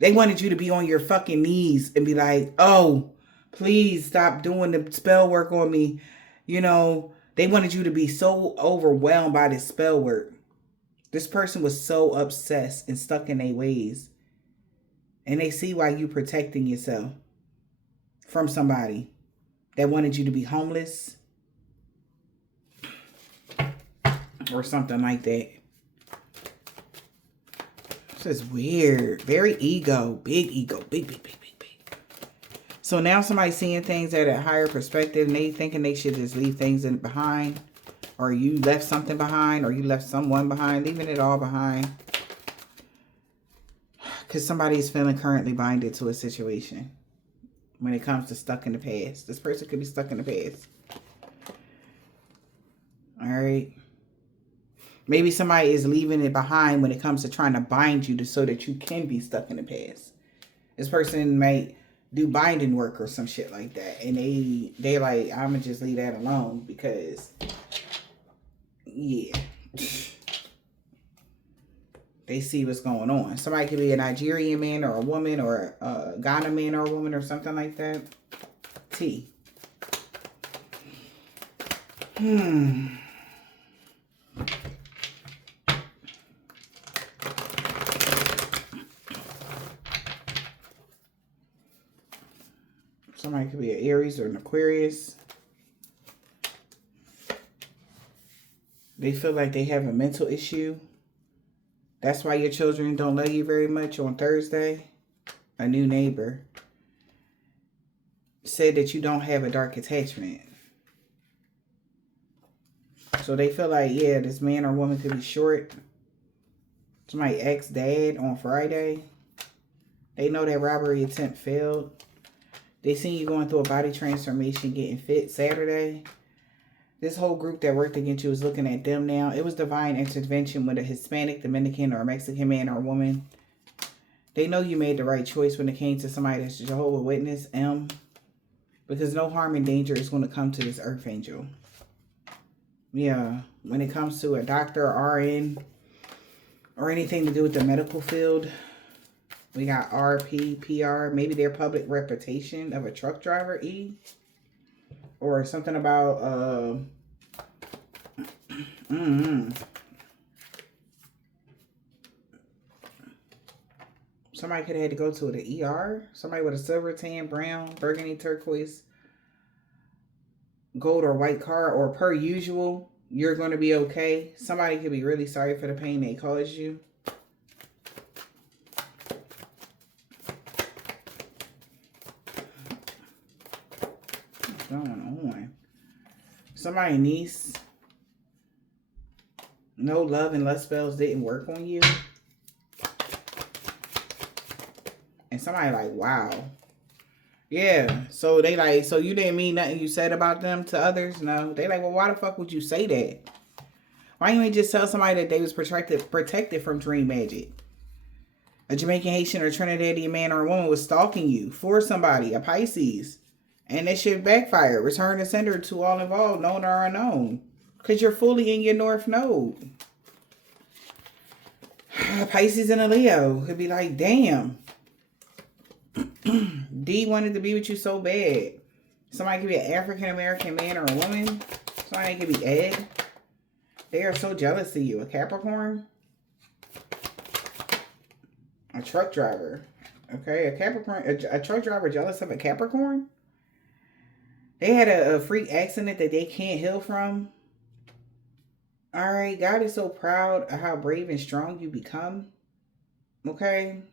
They wanted you to be on your fucking knees and be like, oh, please stop doing the spell work on me. They wanted you to be so overwhelmed by this spell work. This person was so obsessed and stuck in their ways. And they see why you protecting yourself from somebody that wanted you to be homeless or something like that. This is weird. Very ego. Big ego. Big. So now somebody's seeing things at a higher perspective and they thinking they should just leave things behind. Or you left something behind, or you left someone behind, leaving it all behind. Because somebody's feeling currently binded to a situation when it comes to stuck in the past. This person could be stuck in the past. All right. Maybe somebody is leaving it behind when it comes to trying to bind you so that you can be stuck in the past. This person might do binding work or some shit like that. And they like, I'm going to just leave that alone because, yeah. They see what's going on. Somebody could be a Nigerian man or a woman or a Ghana man or a woman or something like that. T. Somebody could be an Aries or an Aquarius. They feel like they have a mental issue. That's why your children don't love you very much on Thursday. A new neighbor said that you don't have a dark attachment. So they feel like, yeah, this man or woman could be short. Somebody ex-dad on Friday. They know that robbery attempt failed. They seen you going through a body transformation, getting fit Saturday. This whole group that worked against you is looking at them now. It was divine intervention with a Hispanic, Dominican, or Mexican man or woman. They know you made the right choice when it came to somebody that's Jehovah's Witness, M. Because no harm and danger is going to come to this earth angel. Yeah, when it comes to a doctor, RN, or anything to do with the medical field, we got RP, PR, maybe their public reputation of a truck driver, E. Or something about, somebody could have had to go to the ER. Somebody with a silver, tan, brown, burgundy, turquoise, gold or white car, or per usual, you're going to be okay. Somebody could be really sorry for the pain they caused you. What's going on? Somebody's niece. No love and lust spells didn't work on you. And somebody like, wow. Yeah. So they like, so you didn't mean nothing you said about them to others? No. They like, well, why the fuck would you say that? Why you ain't just tell somebody that they was protected from dream magic? A Jamaican, Haitian, or Trinidadian man or woman was stalking you for somebody, a Pisces. And that shit backfired. Return and sender to all involved, known or unknown. Because you're fully in your North Node. Pisces and a Leo could be like, damn. D wanted to be with you so bad. Somebody could be an African-American man or a woman. Somebody could be Ed. They are so jealous of you. A Capricorn. A truck driver. Okay, a Capricorn. A truck driver jealous of a Capricorn? They had a freak accident that they can't heal from. All right. God is so proud of how brave and strong you become. Okay.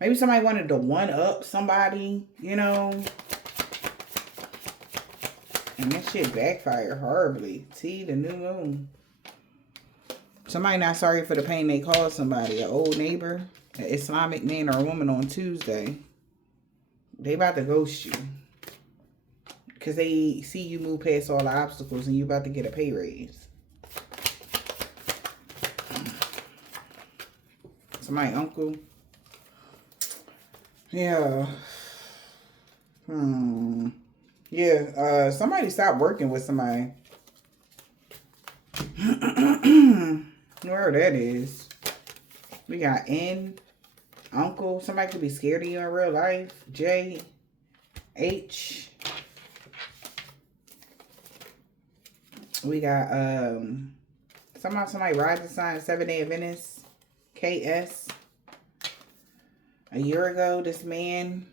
Maybe somebody wanted to one-up somebody, you know. And that shit backfired horribly. See, the new moon. Somebody not sorry for the pain they caused somebody. An old neighbor, an Islamic man or a woman on Tuesday. They about to ghost you. Because they see you move past all the obstacles and you about to get a pay raise. Somebody uncle. Yeah. Yeah, somebody stopped working with somebody. Where that is. We got N, uncle. Somebody could be scared of you in real life. J, H. We got somebody rising sign, 7-day Adventist. KS. A year ago, this man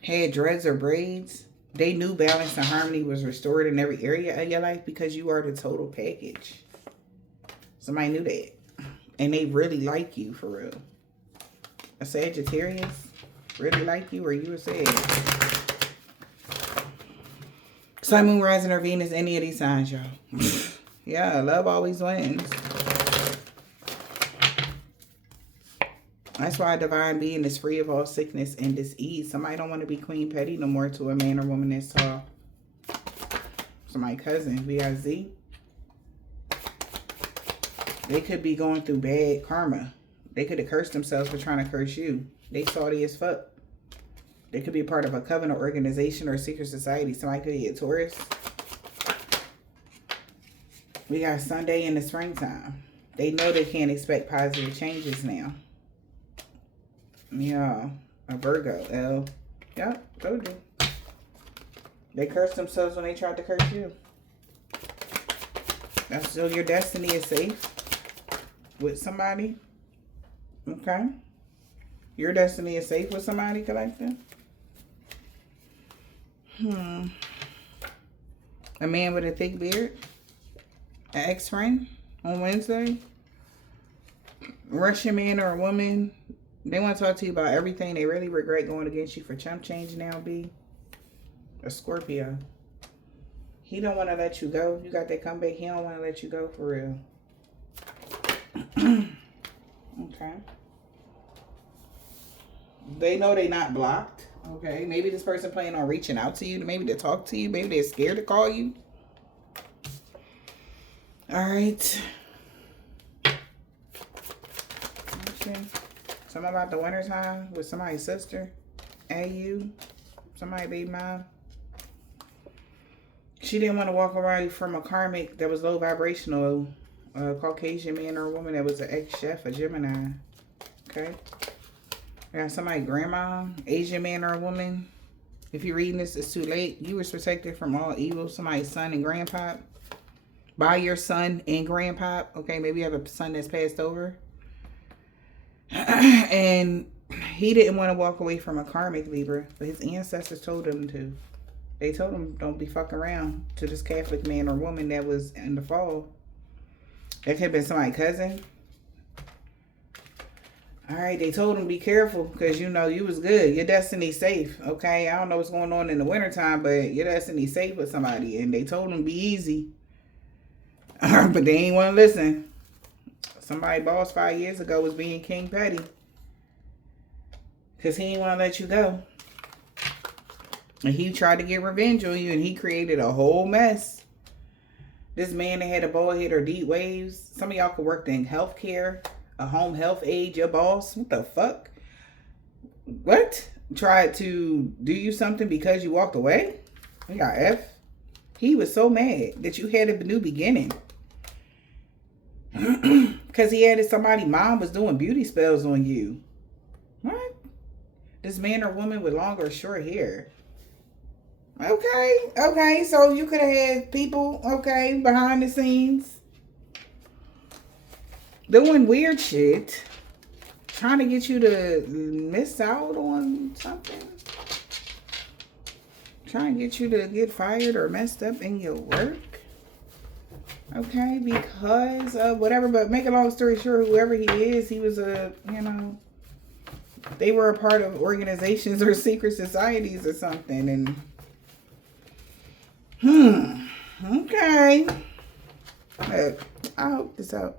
had dreads or braids. They knew balance and harmony was restored in every area of your life because you are the total package. Somebody knew that. And they really like you, for real. A Sagittarius. really like you or you were sad. Sun, Moon, Rising, or Venus, any of these signs, y'all. Yeah, love always wins. That's why a divine being is free of all sickness and disease. Somebody don't want to be Queen Petty no more to a man or woman that's tall. Somebody cousin. We got Z. They could be going through bad karma. They could have cursed themselves for trying to curse you. They salty as fuck. They could be a part of a covenant organization or a secret society. Somebody could be a Taurus. We got Sunday in the springtime. They know they can't expect positive changes now. Yeah, a Virgo, L. Yep, told you. They cursed themselves when they tried to curse you. That's still your destiny is safe with somebody. Okay. Your destiny is safe with somebody, collective. A man with a thick beard. An ex-friend on Wednesday. Russian man or a woman. They want to talk to you about everything. They really regret going against you for chump change now, B. A Scorpio. He don't want to let you go. You got that comeback. He don't want to let you go for real. Okay. They know they not blocked. Okay. Maybe this person planning on reaching out to you. Maybe to talk to you. Maybe they're scared to call you. All right. Okay. Something about the wintertime with somebody's sister. AU. Somebody baby mom. She didn't want to walk away from a karmic that was low vibrational. A Caucasian man or woman that was an ex-chef, a Gemini. Okay. We got somebody grandma, Asian man or a woman. If you're reading this, it's too late. You was protected from all evil. Somebody's son and grandpa. By your son and grandpa. Okay, maybe you have a son that's passed over. And he didn't want to walk away from a karmic, Libra, but his ancestors told him to. They told him don't be fucking around to this Catholic man or woman that was in the fall. That could have been somebody's cousin. All right, they told him be careful because, you know, you was good. Your destiny's safe, okay? I don't know what's going on in the wintertime, but your destiny's safe with somebody. And they told him be easy. But they ain't want to listen. Somebody boss 5 years ago was being King Petty. Because he didn't want to let you go. And he tried to get revenge on you and he created a whole mess. This man that had a bald head or deep waves. Some of y'all could work in healthcare, a home health aide, your boss. What the fuck? What? Tried to do you something because you walked away? We got F. He was so mad that you had a new beginning. Because he added somebody mom was doing beauty spells on you. What? This man or woman with long or short hair. Okay, so you could have had people, okay, behind the scenes doing weird shit, trying to get you to miss out on something, trying to get you to get fired or messed up in your work, okay, because of whatever. But make a long story short, whoever he is, he was a, you know, they were a part of organizations or secret societies or something, and okay. I hope this out.